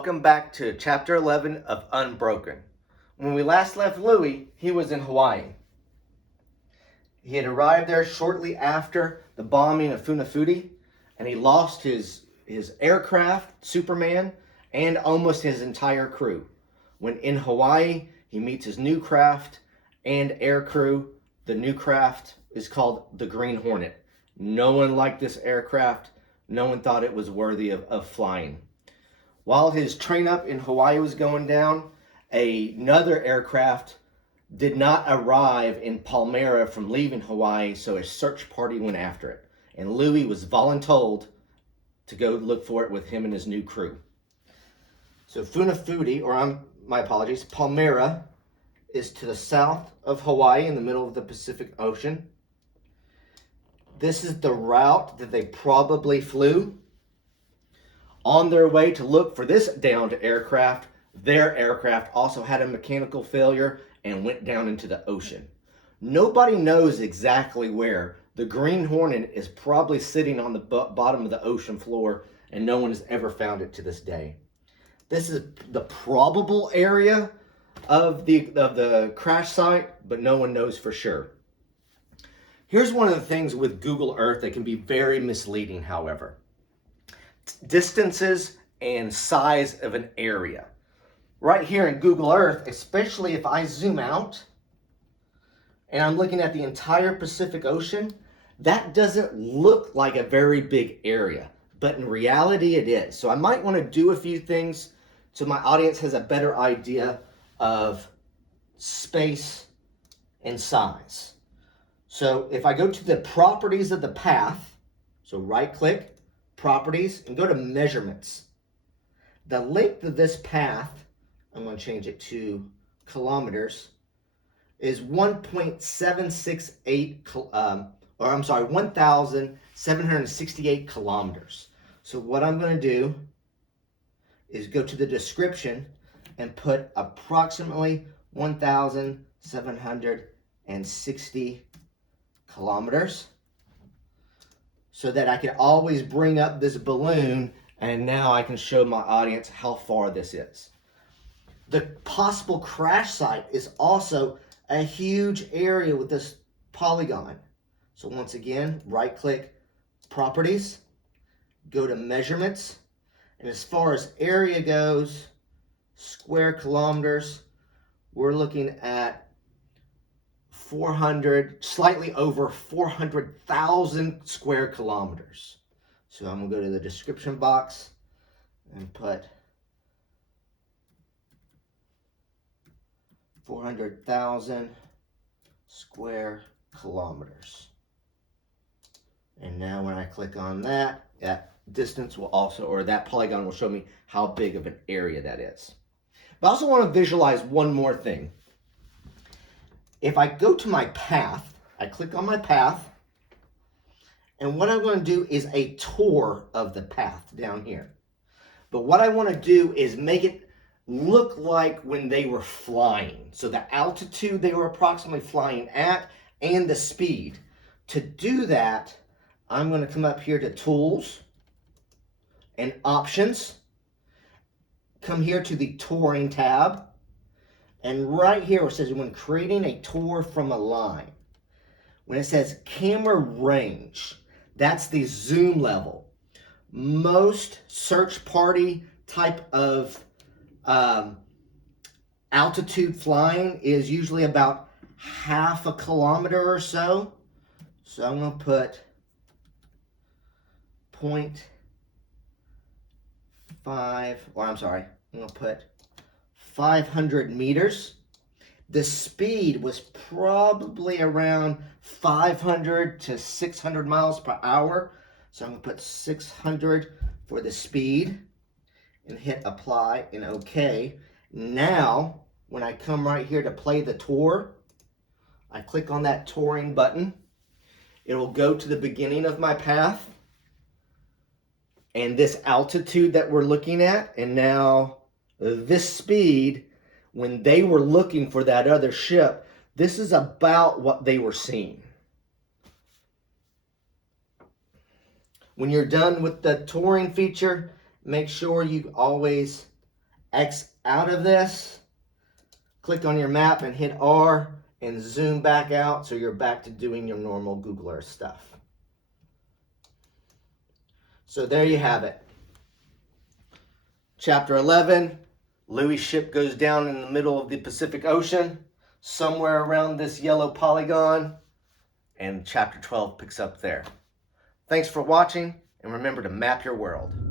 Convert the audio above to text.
Welcome back to Chapter 11 of Unbroken. When we last left Louis, he was in Hawaii. He had arrived there shortly after the bombing of Funafuti, and he lost his aircraft, Superman, and almost his entire crew. When in Hawaii, he meets his new craft and air crew. The new craft is called the Green Hornet. No one liked this aircraft. No one thought it was worthy of flying. While his train up in Hawaii was going down, another aircraft did not arrive in Palmyra from leaving Hawaii, so a search party went after it. And Louis was voluntold to go look for it with him and his new crew. So Funafuti, my apologies, Palmyra is to the south of Hawaii in the middle of the Pacific Ocean. This is the route that they probably flew. On their way to look for this downed aircraft, their aircraft also had a mechanical failure and went down into the ocean. Nobody knows exactly where. The Green Hornet is probably sitting on the bottom of the ocean floor, and no one has ever found it to this day. This is the probable area of the crash site, but no one knows for sure. Here's one of the things with Google Earth that can be very misleading, however. Distances and size of an area. Right here in Google Earth, especially if I zoom out and I'm looking at the entire Pacific Ocean, that doesn't look like a very big area, but in reality it is. So I might want to do a few things so my audience has a better idea of space and size. So if I go to the properties of the path, so right click, properties, and go to measurements. The length of this path, I'm going to change it to kilometers, is 1,768 kilometers. So what I'm going to do is go to the description and put approximately 1,760 kilometers, so that I can always bring up this balloon, and now I can show my audience how far this is. The possible crash site is also a huge area with this polygon. So once again, right click, properties, go to measurements, and as far as area goes, square kilometers, we're looking at slightly over 400,000 square kilometers. So I'm going to go to the description box and put 400,000 square kilometers. And now when I click on that, that distance will also, or that polygon will show me how big of an area that is. But I also want to visualize one more thing. If I go to my path, I click on my path, and what I'm going to do is a tour of the path down here. But what I want to do is make it look like when they were flying. So the altitude they were approximately flying at and the speed. To do that, I'm going to come up here to Tools and Options. Come here to the Touring tab. And right here it says when creating a tour from a line, when it says camera range, that's the zoom level. Most search party type of altitude flying is usually about half a kilometer or so. So I'm going to put 0.5, or I'm sorry, I'm going to put 500 meters. The speed was probably around 500 to 600 miles per hour. So I'm going to put 600 for the speed and hit apply and OK. Now, when I come right here to play the tour, I click on that touring button. It will go to the beginning of my path and this altitude that we're looking at, and now this speed, when they were looking for that other ship, this is about what they were seeing. When you're done with the touring feature, make sure you always X out of this, click on your map and hit R and zoom back out so you're back to doing your normal Google Earth stuff. So there you have it. Chapter 11, Louis' ship goes down in the middle of the Pacific Ocean, somewhere around this yellow polygon, and chapter 12 picks up there. Thanks for watching, and remember to map your world.